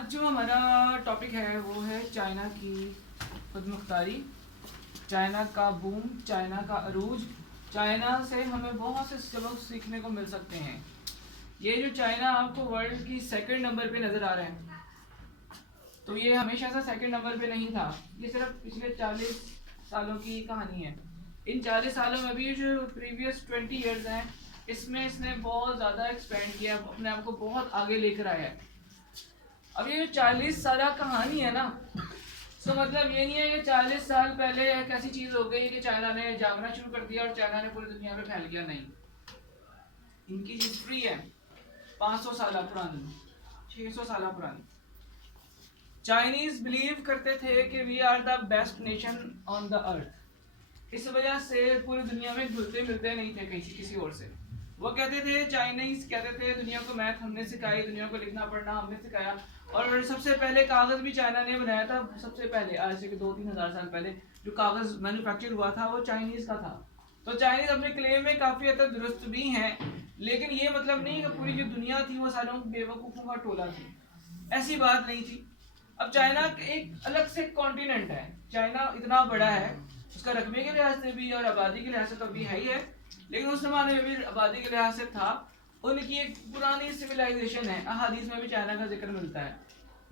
आज जो हमारा टॉपिक है वो है चाइना की खुदमुख्तारी, चाइना का बूम, चाइना का अरूज। चाइना से हमें बहुत से सबक सीखने को मिल सकते हैं। ये जो चाइना आपको वर्ल्ड की सेकंड नंबर पे नज़र आ रहा है, तो ये हमेशा से सेकंड नंबर पे नहीं था। ये सिर्फ पिछले 40 सालों की कहानी है। इन 40 सालों में भी जो प्रीवियस 20 ईयर्स हैं, इसमें इसने बहुत ज़्यादा एक्सपेंड किया, अपने आप को बहुत आगे लेकर आया है। अब ये जो 40 साल कहानी है ना, तो मतलब ये नहीं है कि 40 साल पहले एक ऐसी चीज़ हो गई कि चाइना ने जागना शुरू कर दिया और चाइना ने पूरी दुनिया में फैल गया। नहीं, इनकी हिस्ट्री है 500 साल पुरानी, 600 साल पुरानी। चाइनीज बिलीव करते थे कि we are the best nation on the earth. इस वजह से पूरी दुनिया में घुलते मिलते नहीं थे किसी और से। वो कहते थे, चाइनीज कहते थे, दुनिया को मैथ हमने सिखाई, दुनिया को लिखना पढ़ना हमने सिखाया। और सबसे पहले कागज़ भी चाइना ने बनाया था। सबसे पहले आज से 2-3 हज़ार साल पहले जो कागज़ मैन्युफैक्चर हुआ था वो चाइनीज़ का था। तो चाइनीज़ अपने क्लेम में काफ़ी हद तक दुरुस्त भी हैं, लेकिन ये मतलब नहीं कि पूरी जो दुनिया थी वो सारों बेवकूफ़ों का टोला थी। ऐसी बात नहीं थी। अब चाइना एक अलग से कॉन्टिनेंट है। चाइना इतना बड़ा है, उसका रकबे के लिहाज से भी और आबादी के लिहाज से तो अभी है ही है, लेकिन उस जमाने में भी आबादी के लिहाज से था। उनकी एक पुरानी सिविलाइजेशन है। अहादीस में भी चाइना का जिक्र मिलता है,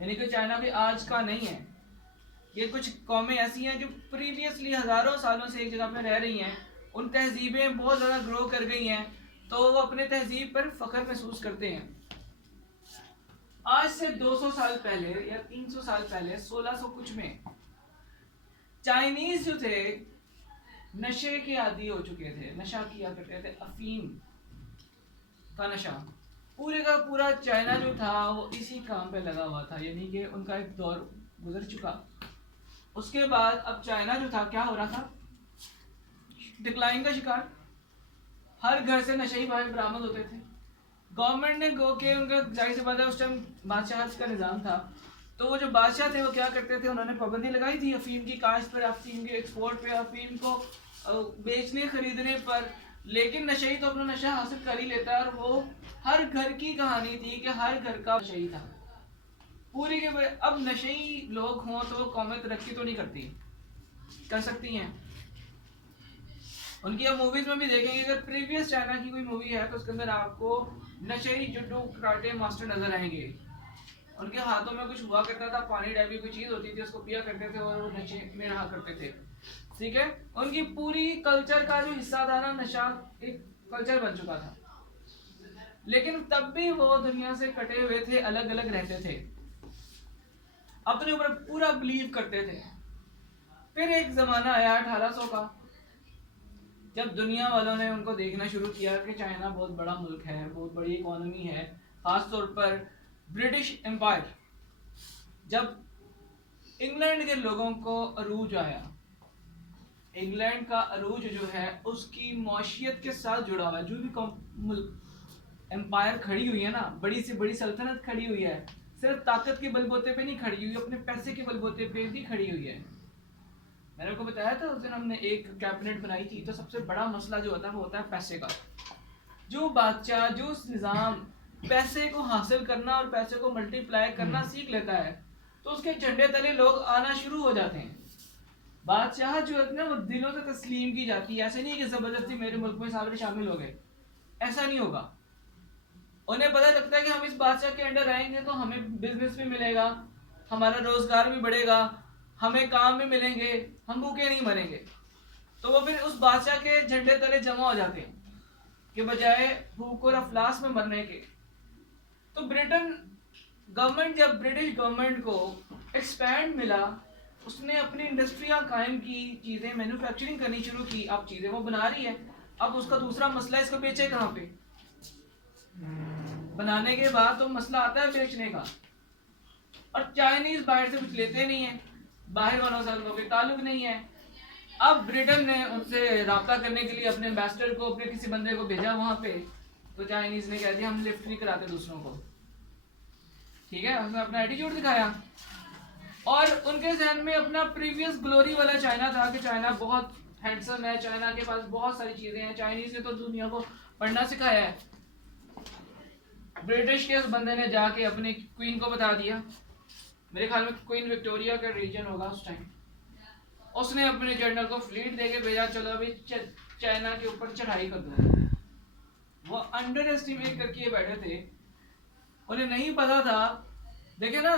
यानी कि चाइना भी आज का नहीं है। ये कुछ कौमें ऐसी हैं जो प्रीवियसली हज़ारों सालों से एक जगह पर रह रही हैं, उन तहजीबें बहुत ज़्यादा ग्रो कर गई हैं, तो वो अपने तहजीब पर फ़ख्र महसूस करते हैं। आज से 200 साल पहले या 300 साल पहले 1600 कुछ में चाइनीज जो थे नशे के आदी हो चुके थे, नशा किया करते थे, अफीम का नशा। पूरे का पूरा चाइना जो था वो इसी काम पे लगा हुआ था, यानी कि उनका एक दौर गुजर चुका। उसके बाद अब चाइना जो था क्या हो रहा था, डिक्लाइन का शिकार। हर घर से नशे ही बरामद होते थे। गवर्नमेंट ने गो के उनका जाहिर सी बात है उस टाइम बादशाह का निज़ाम था, तो वो जो बादशाह थे वो क्या करते थे, उन्होंने पाबंदी लगाई थी अफीम की काश्त पर, अफीम के एक्सपोर्ट पे, अफीम को बेचने खरीदने पर। लेकिन नशेई तो अपना नशा हासिल कर ही लेता है, और वो हर घर की कहानी थी कि हर घर का नशेई था पूरी के। अब नशेई लोग हों तो वो कौमें तरक्की तो नहीं करती, कर सकती हैं। उनकी अब मूवीज में भी देखेंगे, अगर प्रीवियस चाइना की कोई मूवी है तो उसके अंदर आपको नशेई जुडो कराटे मास्टर नजर आएंगे। उनके हाथों में कुछ हुआ करता था, पानी टाइप की कोई चीज होती थी, उसको पिया करते थे और वो नशे में रहा करते थे। ठीक है, उनकी पूरी कल्चर का जो हिस्सा था ना, नशा एक कल्चर बन चुका था। लेकिन तब भी वो दुनिया से कटे हुए थे, अलग अलग रहते थे, अपने ऊपर पूरा बिलीव करते थे। फिर एक जमाना आया 1800 का, जब दुनिया वालों ने उनको देखना शुरू किया कि चाइना बहुत बड़ा मुल्क है, बहुत बड़ी इकोनॉमी है। खासतौर पर ब्रिटिश एम्पायर, जब इंग्लैंड के लोगों को अरूज आया, इंग्लैंड का अरूज जो है उसकी मौशियत के साथ जुड़ा हुआ है। जो भी एम्पायर खड़ी हुई है ना, बड़ी से बड़ी सल्तनत खड़ी हुई है, सिर्फ ताकत के बलबूते पे नहीं खड़ी हुई, अपने पैसे के बलबूते पे भी खड़ी हुई है। मैंने आपको बताया था उस दिन हमने एक कैबिनेट बनाई थी, तो सबसे बड़ा मसला जो होता है वो होता है पैसे का। जो बादशाह, जो निज़ाम पैसे को हासिल करना और पैसे को मल्टीप्लाई करना सीख लेता है, तो उसके झंडे तले लोग आना शुरू हो जाते हैं। बादशाह जो है ना वो दिलों से तस्लीम की जाती है। ऐसे नहीं कि ज़बरदस्ती मेरे मुल्क में सारे शामिल हो गए, ऐसा नहीं होगा। उन्हें पता लगता है कि हम इस बादशाह के अंडर आएंगे तो हमें बिजनेस भी मिलेगा, हमारा रोजगार भी बढ़ेगा, हमें काम भी मिलेंगे, हम भूखे नहीं मरेंगे। तो वो फिर उस बादशाह के झंडे तले जमा हो जाते हैं कि बजाय भूख और अफलास में मरने के। तो ब्रिटेन गवर्नमेंट, जब ब्रिटिश गवर्नमेंट को एक्सपैंड मिला, उसने अपनी इंडस्ट्रियां कायम की, चीज़ें मैन्युफैक्चरिंग करनी शुरू की। अब चीज़ें वो बना रही है, अब उसका दूसरा मसला इसको बेचे कहाँ पे। बनाने के बाद तो मसला आता है बेचने का। और चाइनीज बाहर से कुछ लेते नहीं है, बाहर वालों से उनका कोई ताल्लुक नहीं है। अब ब्रिटेन ने उनसे रब्ता करने के लिए अपने एम्बेसडर को, अपने किसी बंदे को भेजा वहां पे, तो चाइनीज ने कह दिया हम लिफ्ट नहीं कराते दूसरों को। ठीक है, उसने अपना एटीट्यूड दिखाया और उनके जहन में अपना प्रीवियस ग्लोरी वाला चाइना था कि चाइना बहुत हैंडसम है, चाइना के पास बहुत सारी चीजें हैं, चाइनीज ने तो दुनिया को पढ़ना सिखाया है। ब्रिटिश के उस बंदे ने जाके अपनी क्वीन को बता दिया मेरे ख्याल में क्वीन विक्टोरिया का रीजन होगा उस टाइम। उसने अपने जनरल को फ्लीट देके भेजा, चलो अभी चाइना के ऊपर चढ़ाई कर दो। वो अंडर एस्टिमेट करके बैठे थे, उन्हें नहीं पता था। देखे ना,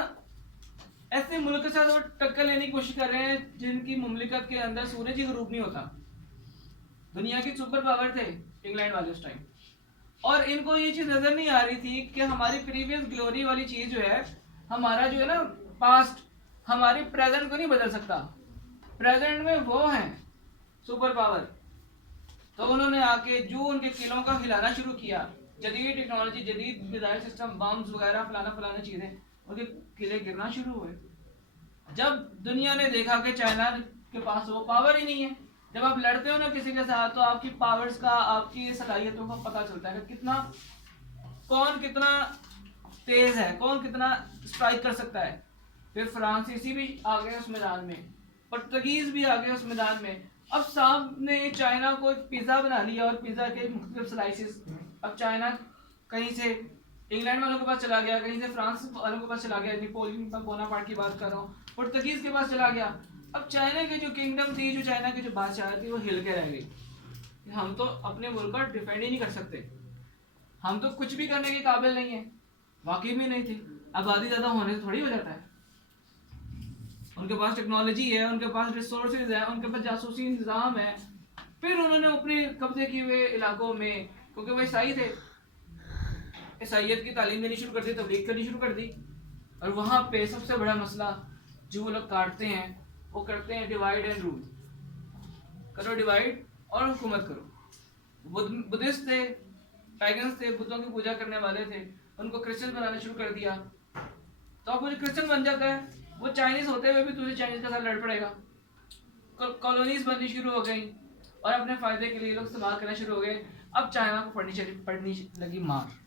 ऐसे मुल्क के साथ वो टक्कर लेने की कोशिश कर रहे हैं जिनकी मुमलिकत के अंदर सूरज ही का रूप नहीं होता। दुनिया की सुपर पावर थे इंग्लैंड वाले उस टाइम, और इनको ये चीज नजर नहीं आ रही थी कि हमारी प्रीवियस ग्लोरी वाली चीज जो है, हमारा जो है ना पास्ट, हमारे प्रेजेंट को नहीं बदल सकता। प्रेजेंट में वो हैं सुपर पावर। तो उन्होंने आके जो उनके किलों का हिलाना शुरू किया, जदीद टेक्नोलॉजी, जदीद मिसाइल सिस्टम, बम्स वगैरह, फलाना फलाना चीजें, उनके किले गिरना शुरू हुए। जब दुनिया ने देखा कि चाइना के पास वो पावर ही नहीं है। जब आप लड़ते हो ना किसी के साथ, तो आपकी पावर्स का, आपकी सलाहियतों का पता चलता है कि कितना, कौन कितना तेज है, कौन कितना स्ट्राइक कर सकता है। फिर फ्रांसीसी भी आ गए उस मैदान में, पुर्तगीज भी आ गए उस मैदान में। अब सामने चाइना को एक पिज्जा बना लिया, और पिज्जा के मुख्तलिफ स्लाइसेस। अब चाइना कहीं से इंग्लैंड वालों के पास चला गया, कहीं से फ्रांस वालों के पास चला गया, नेपोलियन बोनापार्ट की बात कर रहा हूँ, पुर्तगीज के पास चला गया। अब चाइना की जो किंगडम थी, जो चाइना की जो बादशाह थी, वो हिल के रह गई। हम तो अपने मुल्क का डिफेंड ही नहीं कर सकते, हम तो कुछ भी करने के काबिल नहीं है। वाकई में नहीं थे। आबादी ज्यादा होने से थोड़ी हो जाता है। उनके पास टेक्नोलॉजी है, उनके पास रिसोर्सेज है, उनके पास जासूसी इंतजाम है। फिर उन्होंने अपने कब्जे किए हुए इलाकों में, क्योंकि वो ईसाई थे, ईसाइयत की तालीम देनी शुरू कर दी, तबलीग करनी शुरू कर दी। और वहाँ पे सबसे बड़ा मसला जो वो लोग काटते हैं, वो करते हैं डिवाइड एंड रूल। करो डिवाइड और हुकूमत करो। बुद्धिस्ट थे, पैगन्स थे, बुतों की पूजा करने वाले थे, उनको क्रिश्चियन बनाना शुरू कर दिया। तो अब वो जो क्रिश्चियन बन जाता है, वो चाइनीज होते हुए भी तुझे चाइनीज के साथ लड़ पड़ेगा। कॉलोनीज बननी शुरू हो गई, और अपने फायदे के लिए लोग इस्तेमाल करना शुरू हो गए। अब चाइना को पड़नी लगी मार।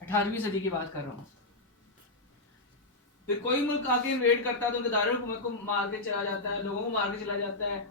18वीं सदी की बात कर रहा हूँ। फिर कोई मुल्क आके इन्वेड करता है तो उनके दारुल हुकूमत को मार के चला जाता है, लोगों को मार के चला जाता है।